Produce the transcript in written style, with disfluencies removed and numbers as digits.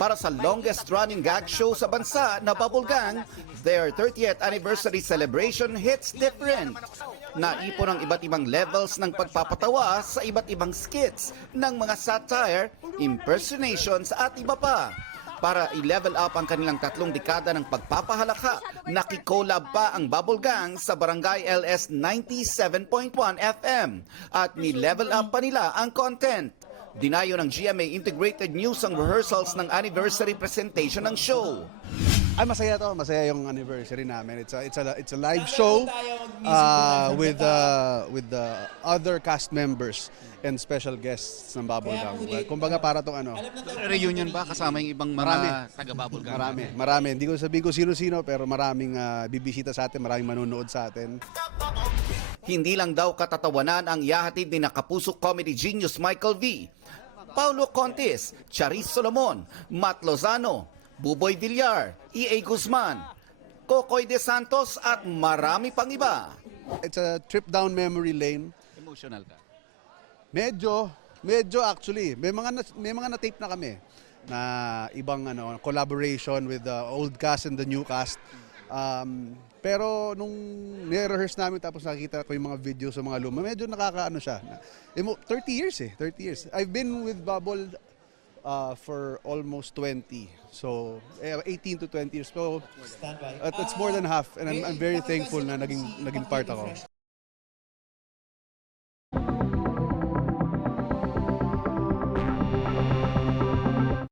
para sa longest-running gag show sa bansa na Bubble Gang, their 30th anniversary celebration hits different. Naipon ang iba't ibang levels ng pagpapatawa sa iba't ibang skits ng mga satire, impersonations at iba pa. Para i-level up ang kanilang 3 dekada ng pagpapahalakha, nakikolab pa ang Bubble Gang sa Barangay LS 97.1 FM at ni-level up pa nila ang content. Dinayo ng GMA Integrated News ang rehearsals ng anniversary presentation ng show. Ay, masaya to. Masaya yung anniversary namin. It's a live show with the other cast members and special guests ng Bubble Gang. Kumbaga para tong ano. Reunion ba kasama yung ibang mga taga-Bubble Gang? Marami. Hindi ko sabihin ko sino-sino pero maraming bibisita sa atin, maraming manonood sa atin. Hindi lang daw katatawanan ang ihahatid ni Nakapusok comedy genius Michael V. Paulo Contis, Charis Solomon, Matt Lozano, Buboy Villar, E.A. Guzman, Kokoy De Santos at marami pang iba. It's a trip down memory lane. Emotional ka? Medyo actually. May mga na-tape na kami na ibang collaboration with the old cast and the new cast. Pero nung ni-rehearse namin tapos nakikita ko yung mga video sa mga luma, medyo nakakaano siya. 30 years. I've been with Bubble for almost 20. So, 18 to 20 years. So, it's more than half and I'm very thankful na naging part ako.